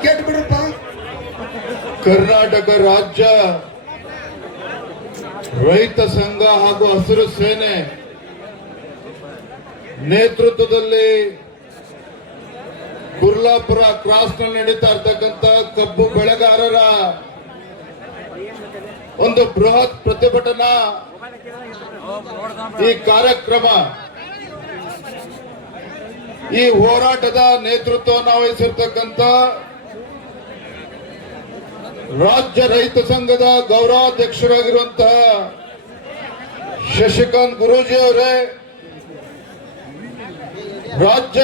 ಬಿಡ್ರಪ್ಪ. ಕರ್ನಾಟಕ ರಾಜ್ಯ ರೈತ ಸಂಘ ಹಾಗೂ ಹಸಿರು ಸೇನೆ ನೇತೃತ್ವದಲ್ಲಿ ಕುರ್ಲಾಪುರ ಕ್ರಾಸ್ನಲ್ಲಿ ನಡೀತಾ ಇರ್ತಕ್ಕಂಥ ಕಬ್ಬು ಬೆಳೆಗಾರರ ಒಂದು ಬೃಹತ್ ಪ್ರತಿಭಟನಾ ಈ ಕಾರ್ಯಕ್ರಮ. ಈ ಹೋರಾಟದ ನೇತೃತ್ವವನ್ನು ವಹಿಸಿರ್ತಕ್ಕಂಥ ರಾಜ್ಯ ರೈತ ಸಂಘದ ಗೌರವಾಧ್ಯಕ್ಷರಾಗಿರುವಂತಹ ಶಶಿಕಾಂತ್ ಗುರೂಜಿ ಅವರೇ, ರಾಜ್ಯ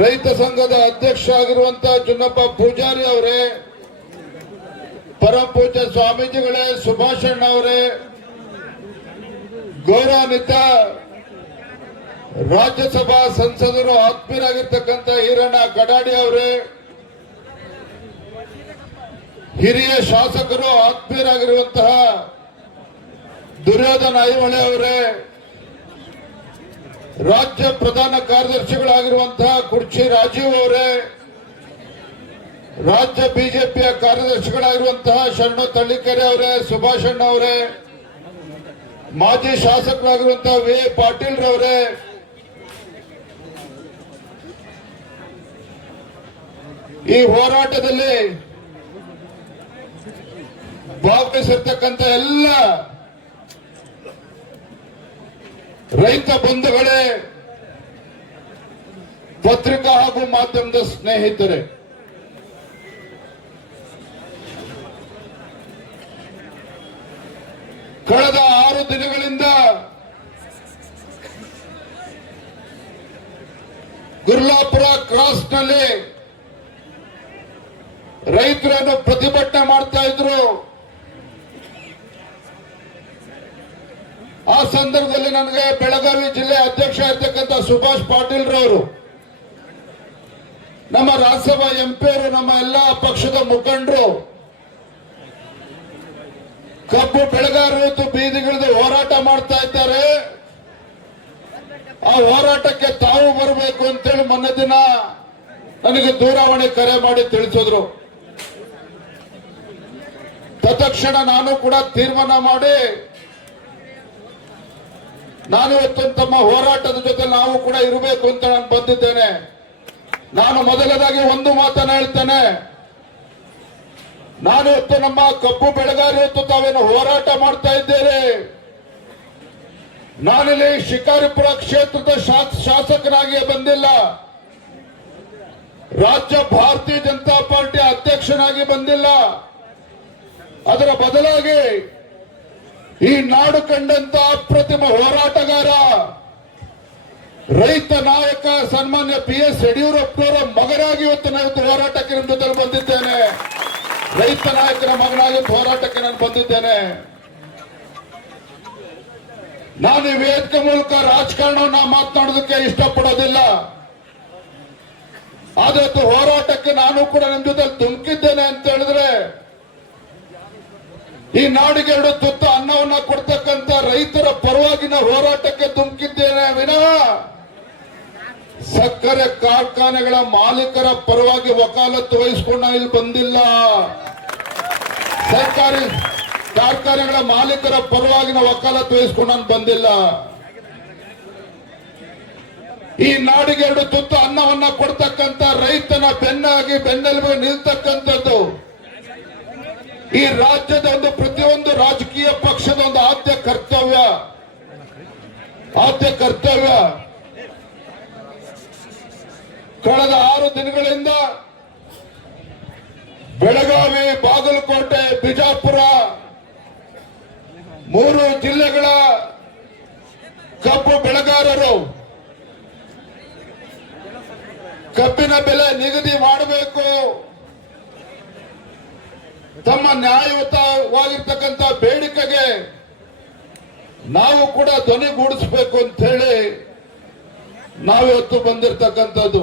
ರೈತ ಸಂಘದ ಅಧ್ಯಕ್ಷ ಆಗಿರುವಂತಹ ಚುನ್ನಪ್ಪ ಪೂಜಾರಿ ಅವರೇ, ಪರಮ ಪೂಜ್ಯ ಸ್ವಾಮೀಜಿಗಳೇ ಸುಭಾಷಣ್ಣ ಅವರೇ ಗೌರವಾನ್ವಿತ ರಾಜ್ಯಸಭಾ ಸಂಸದರು ಆತ್ಮೀಯರಾಗಿರ್ತಕ್ಕಂಥ ಈರಣ್ಣ ಕಡಾಡಿ ಅವರೇ ಹಿರಿಯ ಶಾಸಕರು ಆತ್ಮೀಯರಾಗಿರುವಂತಹ ದುರ್ಯೋಧನ ಐಹೊಳೆ ಅವರೇ, ರಾಜ್ಯ ಪ್ರಧಾನ ಕಾರ್ಯದರ್ಶಿಗಳಾಗಿರುವಂತಹ ಕುರ್ಚಿ ರಾಜೀವ್ ಅವರೇ, ರಾಜ್ಯ ಬಿಜೆಪಿಯ ಕಾರ್ಯದರ್ಶಿಗಳಾಗಿರುವಂತಹ ಶರಣು ತಳ್ಳಿಕೆರೆ ಅವರೇ, ಸುಭಾಷ್ ಅಣ್ಣ ಅವರೇ, ಮಾಜಿ ಶಾಸಕರಾಗಿರುವಂತಹ ವಿ ಪಾಟೀಲ್ ರವರೇ, ಈ ಹೋರಾಟದಲ್ಲಿ ಭಾಗವಹಿಸಿರ್ತಕ್ಕಂಥ ಎಲ್ಲ ರೈತ ಬಂಧುಗಳೇ, ಪತ್ರಿಕಾ ಹಾಗೂ ಮಾಧ್ಯಮದ ಸ್ನೇಹಿತರೆ, ಕಳೆದ ಆರು ದಿನಗಳಿಂದ ಗುರ್ಲಾಪುರ ಕ್ರಾಸ್ನಲ್ಲಿ ರೈತರನ್ನು ಪ್ರತಿಭಟನೆ ಮಾಡ್ತಾ ಇದ್ರು. ಆ ಸಂದರ್ಭದಲ್ಲಿ ನನಗೆ ಬೆಳಗಾವಿ ಜಿಲ್ಲೆ ಅಧ್ಯಕ್ಷ ಇರ್ತಕ್ಕಂಥ ಸುಭಾಷ್ ಪಾಟೀಲ್ ರವರು, ನಮ್ಮ ರಾಜ್ಯಸಭಾ ಎಂಪಿಯರು, ನಮ್ಮ ಎಲ್ಲಾ ಪಕ್ಷದ ಮುಖಂಡರು, ಕಬ್ಬು ಬೆಳೆಗಾರರು ಬೀದಿಗಿಳಿದು ಹೋರಾಟ ಮಾಡ್ತಾ ಇದ್ದಾರೆ. ಆ ಹೋರಾಟಕ್ಕೆ ತಾವು ಬರಬೇಕು ಅಂತೇಳಿ ಮೊನ್ನೆ ದಿನ ನನಗೆ ದೂರವಾಣಿ ಕರೆ ಮಾಡಿ ತಿಳಿಸಿದ್ರು. ತತ್ಕ್ಷಣ ನಾನು ಕೂಡ ತೀರ್ಮಾನ ಮಾಡಿ ನಾನು ಇವತ್ತು ತಮ್ಮ ಹೋರಾಟದ ಜೊತೆ ನಾವು ಕೂಡ ಇರಬೇಕು ಅಂತ ನಾನು ಬಂದಿದ್ದೇನೆ. ನಾನು ಮೊದಲದಾಗಿ ಒಂದು ಮಾತನ್ನ ಹೇಳ್ತೇನೆ. ನಾನು ಇವತ್ತು ನಮ್ಮ ಕಬ್ಬು ಬೆಳೆಗಾರಿ ಹೊತ್ತು ತಾವೇನು ಹೋರಾಟ ಮಾಡ್ತಾ ಇದ್ದೇನೆ ನಾನಿಲ್ಲಿ ಶಿಕಾರಿಪುರ ಕ್ಷೇತ್ರದ ಶಾಸಕನಾಗಿಯೇ ಶಾಸಕನಾಗಿ ಬಂದಿಲ್ಲ. ರಾಜ್ಯ ಭಾರತೀಯ ಜನತಾ ಪಾರ್ಟಿ ಅಧ್ಯಕ್ಷನಾಗಿ ಬಂದಿಲ್ಲ. ಅದರ ಬದಲಾಗಿ ಈ ನಾಡು ಕಂಡಂತ ಅಪ್ರತಿಮ ಹೋರಾಟಗಾರ, ರೈತ ನಾಯಕ, ಸನ್ಮಾನ್ಯ ಪಿ ಎಸ್ ಯಡಿಯೂರಪ್ಪನವರ ಮಗನಾಗಿ ಇವತ್ತು ನಾನು ಹೋರಾಟಕ್ಕೆ ನಿಮ್ಮ ಜೊತೆ ಬಂದಿದ್ದೇನೆ. ರೈತ ನಾಯಕನ ಮಗನಾಗಿ ಹೋರಾಟಕ್ಕೆ ನಾನು ಬಂದಿದ್ದೇನೆ. ನಾನು ವೇದಿಕೆ ಮೂಲಕ ರಾಜಕಾರಣವನ್ನ ಮಾತನಾಡೋದಕ್ಕೆ ಇಷ್ಟಪಡೋದಿಲ್ಲ. ಆದ್ರೆ ಹೋರಾಟಕ್ಕೆ ನಾನು ಕೂಡ ನಿಮ್ಮ ಜೊತೆ ಧುಮುಕಿದ್ದೇನೆ ಅಂತ ಹೇಳಿದ್ರೆ, ಈ ನಾಡಿಗೆ ಎರಡು ತುತ್ತ ಅನ್ನವನ್ನ ಕೊಡ್ತಕ್ಕಂತ ರೈತರ ಪರವಾಗಿನ ಹೋರಾಟಕ್ಕೆ ಧುಮುಕಿದ್ದೇನೆ ವಿನಃ ಸಕ್ಕರೆ ಕಾರ್ಖಾನೆಗಳ ಮಾಲೀಕರ ಪರವಾಗಿ ವಕಾಲತ್ತು ವಹಿಸಿಕೊಂಡು ನಾನು ಇಲ್ಲಿ ಬಂದಿಲ್ಲ. ಸರ್ಕಾರಿ ಕಾರ್ಖಾನೆಗಳ ಮಾಲೀಕರ ಪರವಾಗಿ ನಾವು ವಕಾಲತ್ತು ವಹಿಸಿಕೊಂಡು ಬಂದಿಲ್ಲ. ಈ ನಾಡಿಗೆ ಎರಡು ತುತ್ತು ಅನ್ನವನ್ನ ಕೊಡ್ತಕ್ಕಂತ ರೈತನ ಬೆನ್ನಾಗಿ ಬೆನ್ನೆಲುಬು ನಿಲ್ತಕ್ಕಂಥದ್ದು. ಈ ರಾಜ್ಯದ ಒಂದು ಪ್ರತಿಯೊಂದು ರಾಜಕೀಯ ಪಕ್ಷದ ಒಂದು ಆದ್ಯ ಕರ್ತವ್ಯ. ಆದ್ಯ ಕರ್ತವ್ಯ. ಕಳೆದ ಆರು ದಿನಗಳಿಂದ ಬೆಳಗಾವಿ, ಬಾಗಲಕೋಟೆ, ಬಿಜಾಪುರ ಮೂರು ಜಿಲ್ಲೆಗಳ ಕಬ್ಬು ಬೆಳೆಗಾರರು ಕಬ್ಬಿನ ಬೆಲೆ ನಿಗದಿ ಮಾಡಬೇಕು. ತಮ್ಮ ನ್ಯಾಯಯುತವಾಗಿರ್ತಕ್ಕಂಥ ಬೇಡಿಕೆಗೆ ನಾವು ಕೂಡ ಧ್ವನಿಗೂಡಿಸ್ಬೇಕು ಅಂತ ಹೇಳಿ ನಾವಿವತ್ತು ಬಂದಿರತಕ್ಕಂಥದ್ದು.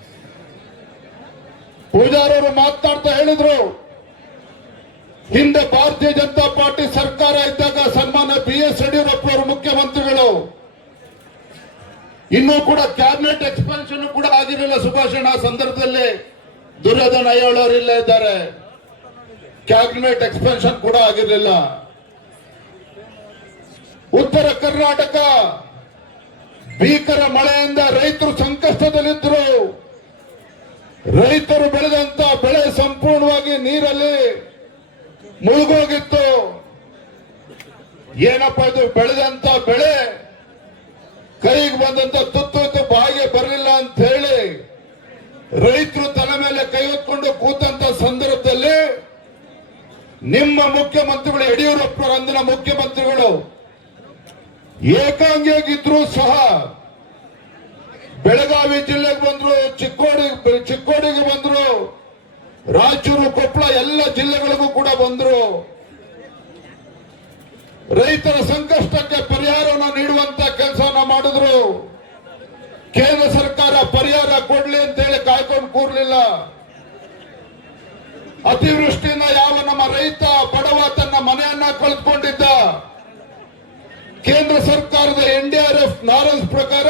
ಪೂಜಾರವರು ಮಾತಾಡ್ತಾ ಹೇಳಿದ್ರು. ಹಿಂದೆ ಭಾರತೀಯ ಜನತಾ ಪಾರ್ಟಿ ಸರ್ಕಾರ ಇದ್ದಾಗ ಸನ್ಮಾನ್ಯ ಬಿ ಎಸ್ ಯಡಿಯೂರಪ್ಪ ಅವರು ಮುಖ್ಯಮಂತ್ರಿಗಳು. ಇನ್ನೂ ಕೂಡ ಕ್ಯಾಬಿನೆಟ್ ಎಕ್ಸ್ಪಾನ್ಷನ್ ಕೂಡ ಆಗಿರಲಿಲ್ಲ ಸುಭಾಷಣ ಆ ಸಂದರ್ಭದಲ್ಲಿ. ದುರ್ಯೋಧನ ಅಯ್ಯೋಳವರು ಇಲ್ಲೇ ಇದ್ದಾರೆ. ಕ್ಯಾಬಿನೆಟ್ ಎಕ್ಸ್ಪಾನ್ಷನ್ ಕೂಡ ಆಗಿರಲಿಲ್ಲ. ಉತ್ತರ ಕರ್ನಾಟಕ ಭೀಕರ ಮಳೆಯಿಂದ ರೈತರು ಸಂಕಷ್ಟದಲ್ಲಿದ್ದರು ರೈತರು ಬೆಳೆದಂತ ಬೆಳೆ ಸಂಪೂರ್ಣವಾಗಿ ನೀರಲ್ಲಿ ಮುಳುಗೋಗಿತ್ತು. ಏನಪ್ಪ ಇದು ಬೆಳೆದಂತ ಬೆಳೆ? ಕೈಗೆ ಬಂದಂತ ತುತ್ತು ಬಾಯಿಗೆ ಬರಲಿಲ್ಲ ಅಂತ ಹೇಳಿ ರೈತರು ತಲೆ ಮೇಲೆ ಕೈ ಹೊತ್ಕೊಂಡು ಕೂತಂತ ಸಂದರ್ಭದಲ್ಲಿ ನಿಮ್ಮ ಮುಖ್ಯಮಂತ್ರಿಗಳು ಯಡಿಯೂರಪ್ಪ ಅಂದಿನ ಮುಖ್ಯಮಂತ್ರಿಗಳು ಏಕಾಂಗಿಯಾಗಿದ್ರು ಸಹ ಬೆಳಗಾವಿ ಜಿಲ್ಲೆಗೆ ಬಂದ್ರು, ಚಿಕ್ಕೋಡಿ, ಚಿಕ್ಕೋಡಿಗೆ ಬಂದ್ರು, ರಾಯಚೂರು, ಕೊಪ್ಪಳ ಎಲ್ಲ ಜಿಲ್ಲೆಗಳಿಗೂ ಕೂಡ ಬಂದ್ರು. ರೈತರ ಸಂಕಷ್ಟಕ್ಕೆ ಪರಿಹಾರವನ್ನು ನೀಡುವಂತ ಕೆಲಸವನ್ನ ಮಾಡಿದ್ರು. ಕೇಂದ್ರ ಸರ್ಕಾರ ಪರಿಹಾರ ಕೊಡ್ಲಿ ಅಂತ ಹೇಳಿ ಕಾಯ್ಕೊಂಡು ಕೂರ್ಲಿಲ್ಲ. ಅತಿವೃಷ್ಟಿಯಿಂದ ಯಾವ ನಮ್ಮ ರೈತ ಬಡವ ತನ್ನ ಮನೆಯನ್ನ ಕಳೆದುಕೊಂಡಿದ್ದ. ಕೇಂದ್ರ ಸರ್ಕಾರದ ಎನ್ ಡಿ ಆರ್ ಎಫ್ ಪ್ರಕಾರ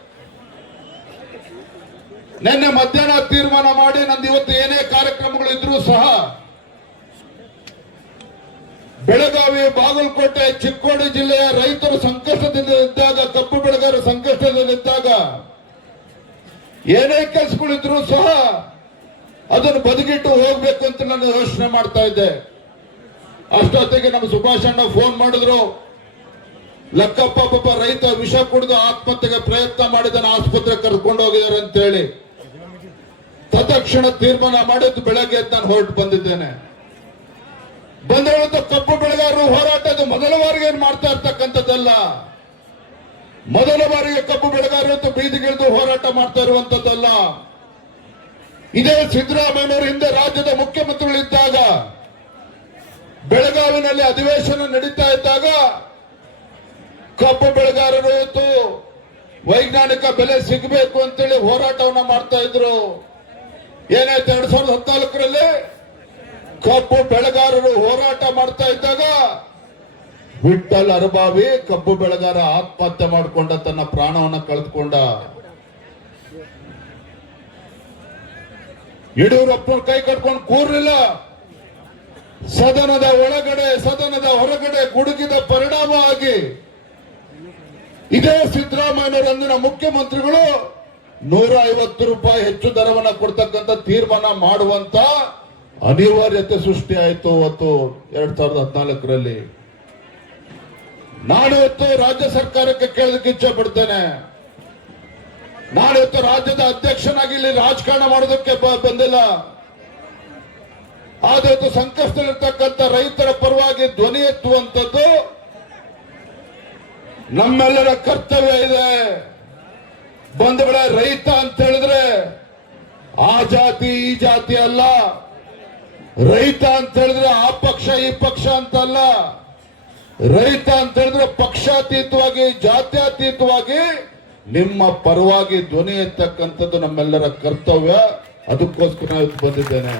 ನಿನ್ನೆ ಮಧ್ಯಾಹ್ನ ತೀರ್ಮಾನ ಮಾಡಿ ನಂದು ಇವತ್ತು ಏನೇ ಕಾರ್ಯಕ್ರಮಗಳು ಇದ್ರೂ ಸಹ ಬೆಳಗಾವಿ, ಬಾಗಲಕೋಟೆ, ಚಿಕ್ಕೋಡಿ ಜಿಲ್ಲೆಯ ರೈತರು ಸಂಕಷ್ಟದಿಂದ ಇದ್ದಾಗ, ಕಬ್ಬು ಬೆಳೆಗಾರರು ಸಂಕಷ್ಟದಲ್ಲಿದ್ದಾಗ ಏನೇ ಕೆಲಸಗಳಿದ್ರು ಸಹ ಅದನ್ನು ಬದಿಗಿಟ್ಟು ಹೋಗ್ಬೇಕು ಅಂತ ನಾನು ಯೋಚನೆ ಮಾಡ್ತಾ ಇದ್ದೆ. ಅಷ್ಟೊತ್ತಿಗೆ ನಮ್ಮ ಸುಭಾಷ್ ಅಣ್ಣ ಫೋನ್ ಮಾಡಿದ್ರು. ಲಕ್ಕಪ್ಪ ಪಾಪ ರೈತ ವಿಷ ಕುಡಿದು ಆತ್ಮಹತ್ಯೆಗೆ ಪ್ರಯತ್ನ ಮಾಡಿದ್ದಾನೆ ಆಸ್ಪತ್ರೆ ಕರ್ಕೊಂಡು ಹೋಗಿದ್ದಾರೆ ಅಂತ ಹೇಳಿ. ತತ್ಕ್ಷಣ ತೀರ್ಮಾನ ಮಾಡಿದ್ದು ಬೆಳಗ್ಗೆ ನಾನು ಹೊರಟು ಬಂದಿದ್ದೇನೆ. ಬಂದಿರುವಂತ ಕಬ್ಬು ಬೆಳೆಗಾರರು ಹೋರಾಟದ ಮೊದಲ ಬಾರಿಗೆ ಏನ್ ಮಾಡ್ತಾ ಇರ್ತಕ್ಕಂಥದ್ದಲ್ಲ. ಮೊದಲ ಬಾರಿಗೆ ಕಬ್ಬು ಬೆಳೆಗಾರರು ಬೀದಿಗಿಳಿದು ಹೋರಾಟ ಮಾಡ್ತಾ ಇರುವಂತದ್ದಲ್ಲ ಇದೇ ಸಿದ್ದರಾಮಯ್ಯನವರು ಹಿಂದೆ ರಾಜ್ಯದ ಮುಖ್ಯಮಂತ್ರಿಗಳಿದ್ದಾಗ, ಬೆಳಗಾವಿನಲ್ಲಿ ಅಧಿವೇಶನ ನಡೀತಾ ಇದ್ದಾಗ ಕಬ್ಬು ಬೆಳೆಗಾರರು ವೈಜ್ಞಾನಿಕ ಬೆಲೆ ಸಿಗಬೇಕು ಅಂತೇಳಿ ಹೋರಾಟವನ್ನ ಮಾಡ್ತಾ ಇದ್ರು. ಏನಾಯ್ತು ಎರಡ್ ಸಾವಿರದ ಹದಿನಾಲ್ಕರಲ್ಲಿ ಕಬ್ಬು ಬೆಳೆಗಾರರು ಹೋರಾಟ ಮಾಡ್ತಾ ಇದ್ದಾಗ ವಿಠಲ್ ಅರಬಾವಿ ಕಬ್ಬು ಬೆಳೆಗಾರ ಆತ್ಮಹತ್ಯೆ ಮಾಡಿಕೊಂಡ ತನ್ನ ಪ್ರಾಣವನ್ನ ಕಳೆದುಕೊಂಡ. ಯಡಿಯೂರಪ್ಪನ ಕೈ ಕಟ್ಕೊಂಡು ಕೂರ್ಲಿಲ್ಲ. ಸದನದ ಒಳಗಡೆ, ಸದನದ ಹೊರಗಡೆ ಗುಡುಗಿದ ಪರಿಣಾಮವಾಗಿ ಇದೇ ಸಿದ್ದರಾಮಯ್ಯನವರಂದಿನ ಮುಖ್ಯಮಂತ್ರಿಗಳು ನೂರ ಐವತ್ತು ರೂಪಾಯಿ ಹೆಚ್ಚು ದರವನ್ನ ಕೊಡ್ತಕ್ಕಂಥ ತೀರ್ಮಾನ ಮಾಡುವಂತ ಅನಿವಾರ್ಯತೆ ಸೃಷ್ಟಿ ಆಯಿತು ಅವತ್ತು ಎರಡ್ ಸಾವಿರದ ಹದಿನಾಲ್ಕರಲ್ಲಿ. ನಾನು ಇವತ್ತು ರಾಜ್ಯ ಸರ್ಕಾರಕ್ಕೆ ಕೇಳಲಿಕ್ಕೆ ಇಚ್ಛೆ ಪಡ್ತೇನೆ. ನಾನು ಇವತ್ತು ರಾಜ್ಯದ ಅಧ್ಯಕ್ಷನಾಗಿ ಇಲ್ಲಿ ರಾಜಕಾರಣ ಮಾಡೋದಕ್ಕೆ ಬಂದಿಲ್ಲ. ಆದ್ರೆ ಸಂಕಷ್ಟದಲ್ಲಿರ್ತಕ್ಕಂಥ ರೈತರ ಪರವಾಗಿ ಧ್ವನಿ ಎತ್ತುವಂಥದ್ದು ನಮ್ಮೆಲ್ಲರ ಕರ್ತವ್ಯ ಇದೆ. ಬಂಧುಗಳ ರೈತ ಅಂತ ಹೇಳಿದ್ರೆ ಆ ಜಾತಿ, ಈ ಜಾತಿ ಅಲ್ಲ. ರೈತ ಅಂತ ಹೇಳಿದ್ರೆ ಆ ಪಕ್ಷ, ಈ ಪಕ್ಷ ಅಂತಲ್ಲ. ರೈತ ಅಂತ ಹೇಳಿದ್ರೆ ಪಕ್ಷಾತೀತವಾಗಿ, ಜಾತ್ಯತೀತವಾಗಿ ನಿಮ್ಮ ಪರವಾಗಿ ಧ್ವನಿ ಎತ್ತಕ್ಕಂಥದ್ದು ನಮ್ಮೆಲ್ಲರ ಕರ್ತವ್ಯ. ಅದಕ್ಕೋಸ್ಕರ ಇವತ್ತು ಬಂದಿದ್ದೇನೆ.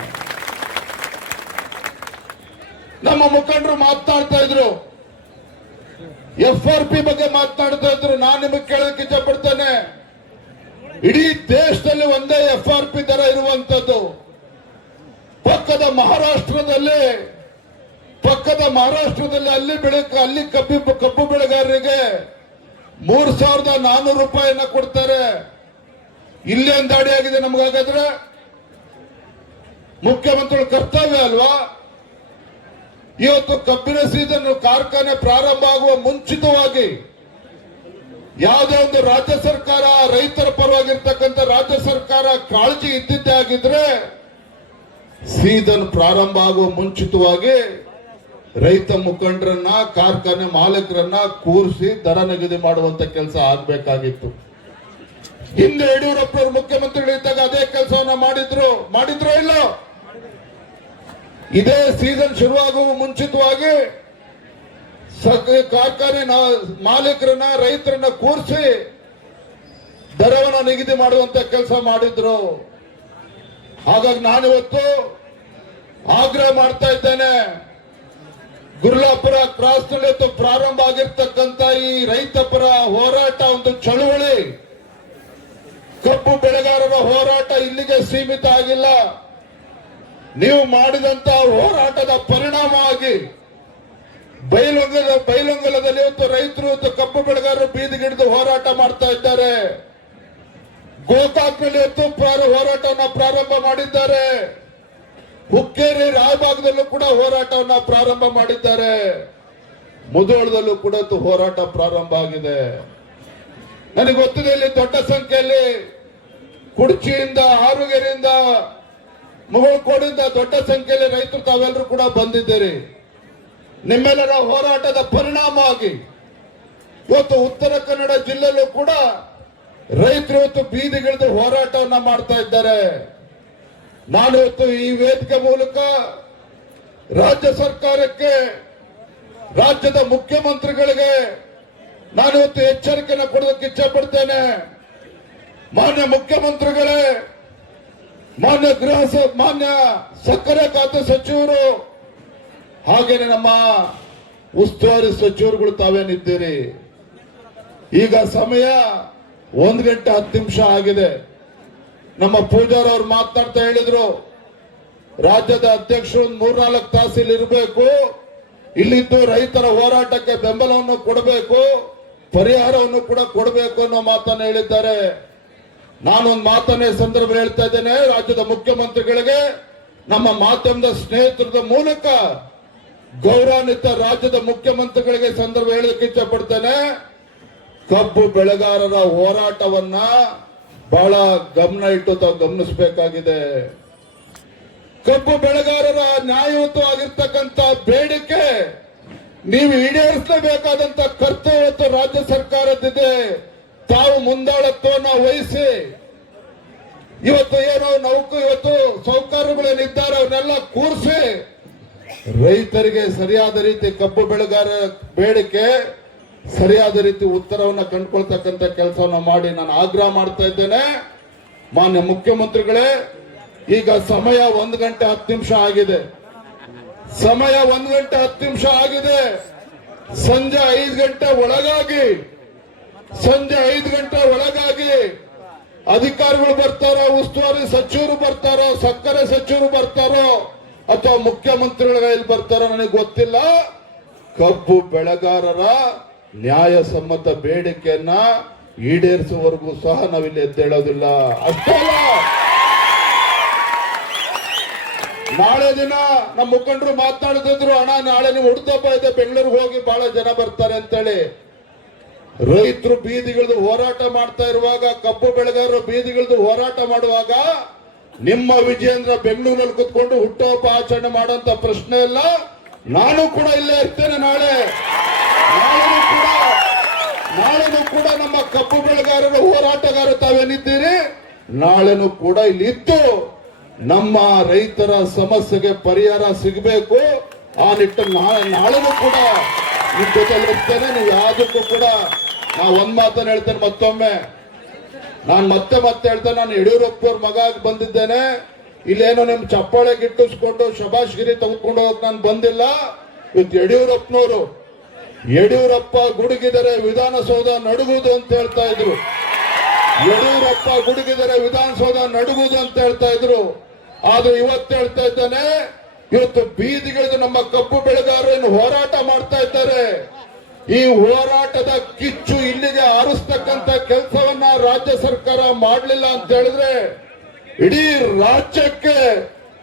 ನಮ್ಮ ಮುಖಂಡರು ಮಾತನಾಡ್ತಾ ಇದ್ರು. ಎಫ್ ಆರ್ ಪಿ ಬಗ್ಗೆ ಮಾತನಾಡ್ತಾ ಇದ್ರು. ನಾನು ನಿಮಗೆ ಕೇಳೋದಕ್ಕೆ ಇಷ್ಟಪಡ್ತೇನೆ ಇಡೀ ದೇಶದಲ್ಲಿ ಒಂದೇ ಎಫ್ ಆರ್ ಪಿ ದರ ಇರುವಂತದ್ದು. ಪಕ್ಕದ ಮಹಾರಾಷ್ಟ್ರದಲ್ಲಿ ಪಕ್ಕದ ಮಹಾರಾಷ್ಟ್ರದಲ್ಲಿ ಅಲ್ಲಿ ಬೆಳೆ ಅಲ್ಲಿ ಕಬ್ಬು ಕಬ್ಬು ಬೆಳೆಗಾರರಿಗೆ ಮೂರ್ ಸಾವಿರದ ನಾನೂರು ರೂಪಾಯಿನ ಕೊಡ್ತಾರೆ. ಇಲ್ಲಿ ಒಂದು ದಾಡಿ ಆಗಿದೆ ನಮಗಾಗಾದ್ರೆ. ಮುಖ್ಯಮಂತ್ರಿಗಳ ಕರ್ತವ್ಯ ಅಲ್ವಾ? ಇವತ್ತು ಕಬ್ಬಿನ ಸೀಸನ್ ಕಾರ್ಖಾನೆ ಪ್ರಾರಂಭ ಆಗುವ ಮುಂಚಿತವಾಗಿ ಯಾವುದೇ ಒಂದು ರಾಜ್ಯ ಸರ್ಕಾರ, ರೈತರ ಪರವಾಗಿರ್ತಕ್ಕಂಥ ರಾಜ್ಯ ಸರ್ಕಾರ ಕಾಳಜಿ ಇದ್ದಿದ್ದೇ ಆಗಿದ್ರೆ ಸೀಸನ್ ಪ್ರಾರಂಭ ಆಗುವ ಮುಂಚಿತವಾಗಿ ರೈತ ಮುಖಂಡರನ್ನ, ಕಾರ್ಖಾನೆ ಮಾಲೀಕರನ್ನ ಕೂರಿಸಿ ದರ ನಿಗದಿ ಮಾಡುವಂತ ಕೆಲಸ ಆಗ್ಬೇಕಾಗಿತ್ತು. ಹಿಂದೆ ಯಡಿಯೂರಪ್ಪನವರು ಮುಖ್ಯಮಂತ್ರಿಗಳಿದ್ದಾಗ ಅದೇ ಕೆಲಸವನ್ನ ಮಾಡಿದ್ರು. ಮಾಡಿದ್ರೋ ಇಲ್ಲ? ಇದೇ ಸೀಸನ್ ಶುರುವಾಗುವ ಮುಂಚಿತವಾಗಿ ಕಾರ್ಖಾನೆ ಮಾಲೀಕರನ್ನ, ರೈತರನ್ನ ಕೂರಿಸಿ ದರವನ್ನ ನಿಗದಿ ಮಾಡುವಂತ ಕೆಲಸ ಮಾಡಿದ್ರು. ಹಾಗಾಗಿ ನಾನಿವತ್ತು ಆಗ್ರಹ ಮಾಡ್ತಾ ಇದ್ದೇನೆ. ಗುರ್ಲಾಪುರ ಕ್ರಾಸ್ನಲ್ಲಿ ಪ್ರಾರಂಭ ಆಗಿರ್ತಕ್ಕಂತ ಈ ರೈತ ಪರ ಹೋರಾಟ ಒಂದು ಚಳುವಳಿ. ಕಬ್ಬು ಬೆಳೆಗಾರರ ಹೋರಾಟ ಇಲ್ಲಿಗೆ ಸೀಮಿತ ಆಗಿಲ್ಲ. ನೀವು ಮಾಡಿದಂತ ಹೋರಾಟದ ಪರಿಣಾಮವಾಗಿ ಬೈಲೊಂಗಲ ಬೈಲೊಂಗಲದಲ್ಲಿ ಇವತ್ತು ರೈತರು ಇವತ್ತು ಕಬ್ಬು ಬೆಳೆಗಾರರು ಬೀದಿಗಿಡಿದು ಹೋರಾಟ ಮಾಡ್ತಾ ಇದ್ದಾರೆ. ಗೋಕಾಕ್ನಲ್ಲಿ ಇವತ್ತು ಹೋರಾಟವನ್ನ ಪ್ರಾರಂಭ ಮಾಡಿದ್ದಾರೆ. ಹುಕ್ಕೇರಿ ರಾಯಬಾಗದಲ್ಲೂ ಕೂಡ ಹೋರಾಟವನ್ನ ಪ್ರಾರಂಭ ಮಾಡಿದ್ದಾರೆ. ಮುದೋಳದಲ್ಲೂ ಕೂಡ ಹೋರಾಟ ಪ್ರಾರಂಭ ಆಗಿದೆ. ನನಗೆ ಗೊತ್ತಿದೆ, ಇಲ್ಲಿ ದೊಡ್ಡ ಸಂಖ್ಯೆಯಲ್ಲಿ ಕುಡ್ಚಿಯಿಂದ, ಆರುಗೆರೆಯಿಂದ, ಮುಗಳಕೋಡಿಂದ ದೊಡ್ಡ ಸಂಖ್ಯೆಯಲ್ಲಿ ರೈತರು ತಾವೆಲ್ಲರೂ ಕೂಡ ಬಂದಿದ್ದೀರಿ. ನಿಮ್ಮೆಲ್ಲರ ಹೋರಾಟದ ಪರಿಣಾಮವಾಗಿ ಇವತ್ತು ಉತ್ತರ ಕನ್ನಡ ಜಿಲ್ಲೆಯಲ್ಲೂ ಕೂಡ ರೈತರು ಇವತ್ತು ಬೀದಿಗಿಳಿದು ಹೋರಾಟವನ್ನ ಮಾಡ್ತಾ ಇದ್ದಾರೆ. ನಾನು ಇವತ್ತು ಈ ವೇದಿಕೆ ಮೂಲಕ ರಾಜ್ಯ ಸರ್ಕಾರಕ್ಕೆ, ರಾಜ್ಯದ ಮುಖ್ಯಮಂತ್ರಿಗಳಿಗೆ ನಾನು ಇವತ್ತು ಎಚ್ಚರಿಕೆಯನ್ನು ಕೊಡೋದಕ್ಕೆ ಇಚ್ಛೆ ಪಡ್ತೇನೆ ಮಾನ್ಯ ಮುಖ್ಯಮಂತ್ರಿಗಳೇ, ಮಾನ್ಯ ಗೃಹ ಮಾನ್ಯ ಸಕ್ಕರೆ ಖಾತೆ ಸಚಿವರು ಹಾಗೇನೆ ನಮ್ಮ ಉಸ್ತುವಾರಿ ಸಚಿವರುಗಳು ತಾವೇನಿದ್ದೀರಿ? ಈಗ ಸಮಯ ಒಂದ್ ಗಂಟೆ ಹತ್ತು ನಿಮಿಷ ಆಗಿದೆ. ನಮ್ಮ ಪೂಜಾರ್ ಅವ್ರು ಮಾತನಾಡ್ತಾ ಹೇಳಿದ್ರು, ರಾಜ್ಯದ ಅಧ್ಯಕ್ಷರು ಮೂರ್ನಾಲ್ಕು ತಾಸು ಇಲ್ಲಿ ಇರಬೇಕು, ಇಲ್ಲಿದ್ದು ರೈತರ ಹೋರಾಟಕ್ಕೆ ಬೆಂಬಲವನ್ನು ಕೊಡಬೇಕು, ಪರಿಹಾರವನ್ನು ಕೂಡ ಕೊಡಬೇಕು ಅನ್ನೋ ಮಾತನ್ನು ಹೇಳಿದ್ದಾರೆ. ನಾನೊಂದು ಮಾತನ್ನೇ ಸಂದರ್ಭ ಹೇಳ್ತಾ ಇದ್ದೇನೆ, ರಾಜ್ಯದ ಮುಖ್ಯಮಂತ್ರಿಗಳಿಗೆ ನಮ್ಮ ಮಾಧ್ಯಮದ ಸ್ನೇಹಿತರದ ಮೂಲಕ ಗೌರವಾನ್ವಿತ ರಾಜ್ಯದ ಮುಖ್ಯಮಂತ್ರಿಗಳಿಗೆ ಸಂದರ್ಭ ಹೇಳಲಿಕ್ಕೆ ಪಡ್ತೇನೆ ಕಬ್ಬು ಬೆಳೆಗಾರರ ಹೋರಾಟವನ್ನ ಬಹಳ ಗಮನ ಇಟ್ಟು ತಾವು ಗಮನಿಸಬೇಕಾಗಿದೆ. ಕಬ್ಬು ಬೆಳೆಗಾರರ ನ್ಯಾಯಯುತವಾಗಿರ್ತಕ್ಕಂಥ ಬೇಡಿಕೆ ನೀವು ಈಡೇರಿಸಲೇಬೇಕಾದಂತ ಕರ್ತವ್ಯ ರಾಜ್ಯ ಸರ್ಕಾರದಿದೆ ತಾವು ಮುಂದಾಳತ್ವವನ್ನು ವಹಿಸಿ. ಇವತ್ತು ಏನೋ ನೌಕ ಇವತ್ತು ಸೌಕರ್ಯಗಳೇನಿದ್ದಾರೆ ಅವನ್ನೆಲ್ಲ ಕೂರಿಸಿ. ರೈತರಿಗೆ ಸರಿಯಾದ ರೀತಿ ಕಬ್ಬು ಬೆಳೆಗಾರ ಬೇಡಿಕೆ, ಸರಿಯಾದ ರೀತಿ ಉತ್ತರವನ್ನು ಕಂಡುಕೊಳ್ತಕ್ಕಂಥ ಕೆಲಸವನ್ನು ಮಾಡಿ ನಾನು ಆಗ್ರಹ ಮಾಡ್ತಾ ಇದ್ದೇನೆ. ಮಾನ್ಯ ಮುಖ್ಯಮಂತ್ರಿಗಳೇ, ಈಗ ಸಮಯ ಒಂದು ಗಂಟೆ ಹತ್ತು ನಿಮಿಷ ಆಗಿದೆ. ಸಮಯ ಒಂದು ಗಂಟೆ ಹತ್ತು ನಿಮಿಷ ಆಗಿದೆ. ಸಂಜೆ ಐದು ಗಂಟೆ ಒಳಗಾಗಿ, ಸಂಜೆ ಐದು ಗಂಟೆ ಒಳಗಾಗಿ ಅಧಿಕಾರಿಗಳು ಬರ್ತಾರೋ ಉಸ್ತುವಾರಿ ಸಚಿವರು ಬರ್ತಾರೋ, ಸಕ್ಕರೆ ಸಚಿವರು ಬರ್ತಾರೋ ಅಥವಾ ಮುಖ್ಯಮಂತ್ರಿಗಳ ಕೈಯಲ್ಲಿ ಬರ್ತಾರೋ ನನಗೆ ಗೊತ್ತಿಲ್ಲ. ಕಬ್ಬು ಬೆಳೆಗಾರರ ನ್ಯಾಯಸಮ್ಮತ ಬೇಡಿಕೆಯನ್ನ ಈಡೇರಿಸುವವರೆಗೂ ಸಹ ನಾವಿಲ್ಲಿ ಎದ್ದೇಳೋದಿಲ್ಲ. ಅಷ್ಟಲ್ಲ ನಾಳೆ ದಿನ ನಮ್ಮ ಮುಖಂಡರು ಮಾತನಾಡ್ತಿದ್ರು ಅಣ್ಣ, ನಾಳೆ ನೀವು ಹುಡ್ತಪ್ಪ ಇದೆ, ಬೆಂಗಳೂರಿಗೆ ಹೋಗಿ ಬಹಳ ಜನ ಬರ್ತಾರೆ ಅಂತೇಳಿ. ರೈತರು ಬೀದಿಗಳದು ಹೋರಾಟ ಮಾಡ್ತಾ ಇರುವಾಗ, ಕಬ್ಬು ಬೆಳೆಗಾರರು ಬೀದಿಗಿಳಿದು ಹೋರಾಟ ಮಾಡುವಾಗ ನಿಮ್ಮ ವಿಜಯೇಂದ್ರ ಬೆಂಗಳೂರಲ್ಲಿ ಕುತ್ಕೊಂಡು ಹುಟ್ಟುಹಬ್ಬ ಆಚರಣೆ ಮಾಡೋಂತ ಪ್ರಶ್ನೆ ಇಲ್ಲ. ನಾನು ಕೂಡ ಇಲ್ಲೇ ಇರ್ತೇನೆ ನಾಳೆ. ನಾಳೆನೂ ಕೂಡ ನಮ್ಮ ಕಬ್ಬು ಬೆಳೆಗಾರರು ಹೋರಾಟಗಾರರು ತಾವೇನಿದ್ದೀರಿ? ನಾಳೆನೂ ಕೂಡ ಇಲ್ಲಿ ಇದ್ದು ನಮ್ಮ ರೈತರ ಸಮಸ್ಯೆಗೆ ಪರಿಹಾರ ಸಿಗಬೇಕು. ಆ ನಿಟ್ಟಿನಲ್ಲಿ ನಾಳೆ ನಾಳೆನೂ ಕೂಡ ನಿಮ್ಮ ಜೊತೆ ಇರ್ತೇನೆ. ನೀವು ಯಾವುದಕ್ಕೂ ಕೂಡ ನಾ ಒಂದ್ ಮಾತನ್ನು ಹೇಳ್ತೇನೆ ಮತ್ತೊಮ್ಮೆ. ನಾನು ಮತ್ತೆ ಮತ್ತೆ ಹೇಳ್ತೇನೆ, ನಾನು ಯಡಿಯೂರಪ್ಪ ಅವ್ರ ಮಗ ಆಗಿ ಬಂದಿದ್ದೇನೆ. ಇಲ್ಲೇನೋ ನಿಮ್ ಚಪ್ಪಾಳೆ ಗಿಟ್ಟಿಸ್ಕೊಂಡು ಶಬಾಷ್ಗಿರಿ ತೆಗೆದುಕೊಂಡು ಹೋಗಕ್ ನಾನು ಬಂದಿಲ್ಲ. ಇವತ್ತು ಯಡಿಯೂರಪ್ಪನವರು. ಯಡಿಯೂರಪ್ಪ ಗುಡುಗಿದರೆ ವಿಧಾನಸೌಧ ನಡುಗುದು ಅಂತ ಹೇಳ್ತಾ ಇದ್ರು. ಯಡಿಯೂರಪ್ಪ ಗುಡುಗಿದರೆ ವಿಧಾನಸೌಧ ನಡುಗುದು ಅಂತ ಹೇಳ್ತಾ ಇದ್ರು. ಆದ್ರೆ ಇವತ್ತು ಹೇಳ್ತಾ ಇದ್ದಾನೆ, ಇವತ್ತು ಬೀದಿಗಿಳಿದು ನಮ್ಮ ಕಬ್ಬು ಬೆಳೆಗಾರರು ಹೋರಾಟ ಮಾಡ್ತಾ ಇದ್ದಾರೆ. ಈ ಹೋರಾಟದ ಕಿಚ್ಚು ಇಲ್ಲಿಗೆ ಆರಿಸ್ತಕ್ಕಂತ ಕೆಲಸವನ್ನ ರಾಜ್ಯ ಸರ್ಕಾರ ಮಾಡಲಿಲ್ಲ ಅಂತ ಹೇಳಿದ್ರೆ ಇಡೀ ರಾಜ್ಯಕ್ಕೆ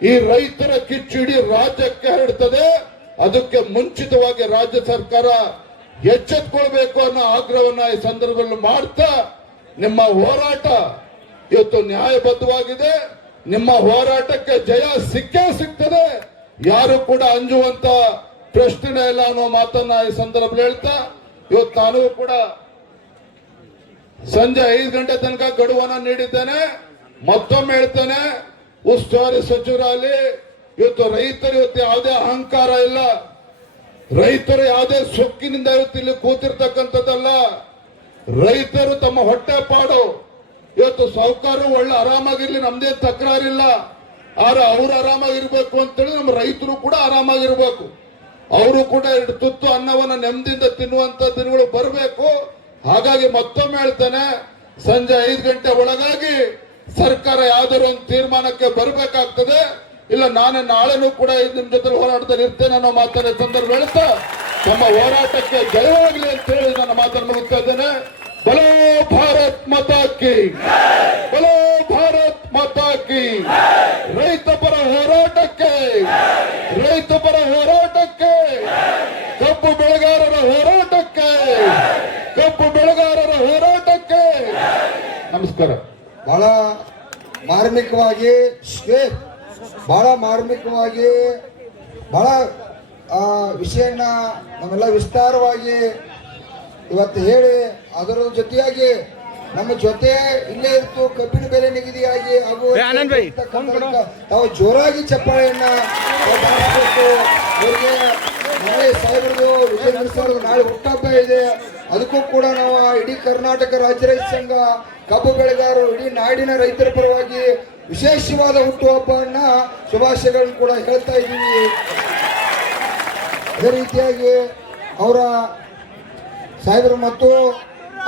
ಈ ರೈತರ ಕಿಚ್ಚು ಇಡೀ ರಾಜ್ಯಕ್ಕೆ ಹರಡ್ತದೆ. ಅದಕ್ಕೆ ಮುಂಚಿತವಾಗಿ ರಾಜ್ಯ ಸರ್ಕಾರ ಎಚ್ಚೆತ್ಕೊಳ್ಬೇಕು ಅನ್ನೋ ಆಗ್ರಹವನ್ನ ಈ ಸಂದರ್ಭದಲ್ಲಿ ಮಾಡ್ತಾ ನಿಮ್ಮ ಹೋರಾಟ ಇವತ್ತು ನ್ಯಾಯಬದ್ಧವಾಗಿದೆ. ನಿಮ್ಮ ಹೋರಾಟಕ್ಕೆ ಜಯ ಸಿಕ್ಕೇ ಸಿಗ್ತದೆ. ಯಾರು ಕೂಡ ಅಂಜುವಂತ ಪ್ರಶ್ನೆ ಇಲ್ಲ ಅನ್ನೋ ಮಾತನ್ನ ಈ ಸಂದರ್ಭದಲ್ಲಿ ಹೇಳ್ತಾ, ಇವತ್ತು ನಾನು ಕೂಡ ಸಂಜೆ ಐದು ಗಂಟೆ ತನಕ ಗಡುವನ್ನ ನೀಡಿದ್ದೇನೆ. ಮತ್ತೊಮ್ಮೆ ಹೇಳ್ತೇನೆ, ಉಸ್ತುವಾರಿ ಸಚಿವರಲ್ಲಿ ಇವತ್ತು ರೈತರು ಇವತ್ತು ಯಾವುದೇ ಅಹಂಕಾರ ಇಲ್ಲ. ರೈತರು ಯಾವುದೇ ಸೊಕ್ಕಿನಿಂದ ಇವತ್ತು ಇಲ್ಲಿ ಕೂತಿರ್ತಕ್ಕಂಥದ್ದಲ್ಲ. ರೈತರು ತಮ್ಮ ಹೊಟ್ಟೆ ಪಾಡು. ಇವತ್ತು ಸಾಹುಕಾರರು ಒಳ್ಳೆ ಆರಾಮಾಗಿರ್ಲಿ ನಮ್ದೇ ತಕರಾರಿಲ್ಲ. ಆದ್ರೆ ಅವ್ರು ಆರಾಮಾಗಿರ್ಬೇಕು ಅಂತೇಳಿ ನಮ್ಮ ರೈತರು ಕೂಡ ಆರಾಮಾಗಿರ್ಬೇಕು. ಅವರು ಕೂಡ ಎರಡು ತುತ್ತು ಅನ್ನವನ್ನು ನೆಮ್ಮದಿಯಿಂದ ತಿನ್ನುವಂತ ದಿನಗಳು ಬರಬೇಕು. ಹಾಗಾಗಿ ಮತ್ತೊಮ್ಮೆ ಹೇಳ್ತೇನೆ, ಸಂಜೆ ಐದು ಗಂಟೆ ಒಳಗಾಗಿ ಸರ್ಕಾರ ಯಾವ್ದಾದ್ರು ಒಂದು ತೀರ್ಮಾನಕ್ಕೆ ಬರಬೇಕಾಗ್ತದೆ. ಇಲ್ಲ, ನಾನೇ ನಾಳೆನೂ ಕೂಡ ನಿಮ್ ಜೊತೆ ಹೋರಾಟದಲ್ಲಿ ಇರ್ತೇನೆ ಅನ್ನೋ ಮಾತನ್ನ ಸಂದರ್ಭ ಹೇಳ್ತಾ, ನಮ್ಮ ಹೋರಾಟಕ್ಕೆ ಜಯವಾಗಲಿ ಅಂತ ಹೇಳಿ ನನ್ನ ಮಾತನ್ನು ಮುಗಿಸ್ತಾ ಇದ್ದೇನೆ. ಬಲೋ ಭಾರತ್ ಮತಾಕಿ ಬಲೋ ಭಾರತ್ ಮತಾಕಿ ರೈತ ಪರ ಹೋರಾಟಕ್ಕೆ, ರೈತ ಪರ ಹೋರಾಟಕ್ಕೆ ಕಬ್ಬು ಬೆಳೆಗಾರರ ಹೋರಾಟಕ್ಕೆ ಕಬ್ಬು ಬೆಳೆಗಾರರ ಹೋರಾಟಕ್ಕೆ ನಮಸ್ಕಾರ ಬಹಳ ಮಾರ್ಮಿಕವಾಗಿ ಬಹಳ ಮಾರ್ಮಿಕವಾಗಿ ಬಹಳ ವಿಷಯನ ನಾವೆಲ್ಲ ವಿಸ್ತಾರವಾಗಿ ಇವತ್ತು ಹೇಳಿ ಅದರ ಜೊತೆಯಾಗಿ ನಮ್ಮ ಜೊತೆ ಇಲ್ಲೇ ಇತ್ತು ಕಬ್ಬಿನ ಬೆಲೆ ನಿಗದಿಯಾಗಿ ಹಾಗೂ ತಾವು ಜೋರಾಗಿ ಚಪ್ಪಾಳೆಯನ್ನ. ಅವರಿಗೆ ನಾಳೆ ಸಾಹೇಬ್ರದು ವಿಜಯೇಂದ್ರ ಸರ್ ನಾಳೆ ಹುಟ್ಟಹಬ್ಬ ಇದೆ ಅದಕ್ಕೂ ಕೂಡ ನಾವು ಇಡೀ ಕರ್ನಾಟಕ ರಾಜ್ಯ ರೈತ ಸಂಘ, ಕಬ್ಬು ಬೆಳೆಗಾರರು, ಇಡೀ ನಾಡಿನ ರೈತರ ಪರವಾಗಿ ವಿಶೇಷವಾದ ಹುಟ್ಟುಹಬ್ಬವನ್ನ ಶುಭಾಶಯಗಳನ್ನು ಕೂಡ ಹೇಳ್ತಾ ಇದ್ದೀವಿ. ಅದೇ ರೀತಿಯಾಗಿ ಅವರ ಸಾಹೇಬರು ಮತ್ತು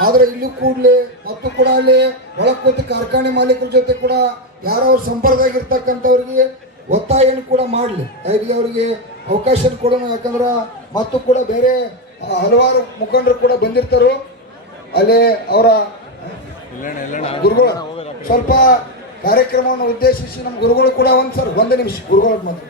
ಆದ್ರೆ ಇಲ್ಲಿ ಕೂಡಲೇ ಮತ್ತು ಕೂಡ ಅಲ್ಲಿ ಒಳಗ್ ಕೂತು ಕಾರ್ಖಾನೆ ಮಾಲೀಕರ ಜೊತೆ ಕೂಡ ಯಾರೋ ಅವ್ರ ಸಂಪರ್ಕದಾಗಿರ್ತಕ್ಕಂಥವ್ರಿಗೆ ಒತ್ತಾಯನ ಕೂಡ ಮಾಡಲಿ. ಅವರಿಗೆ ಅವಕಾಶ ಕೊಡೋಣ, ಯಾಕಂದ್ರೆ ಮತ್ತು ಕೂಡ ಬೇರೆ ಹಲವಾರು ಮುಖಂಡರು ಕೂಡ ಬಂದಿರ್ತಾರೋ. ಅಲ್ಲಿ ಅವರ ಗುರುಗಳು ಸ್ವಲ್ಪ ಕಾರ್ಯಕ್ರಮವನ್ನು ಉದ್ದೇಶಿಸಿ ನಮ್ಮ ಗುರುಗಳು ಕೂಡ ಒಂದು ಸರ್ ಒಂದು ನಿಮಿಷ ಗುರುಗಳ ಮಾತ್ರ.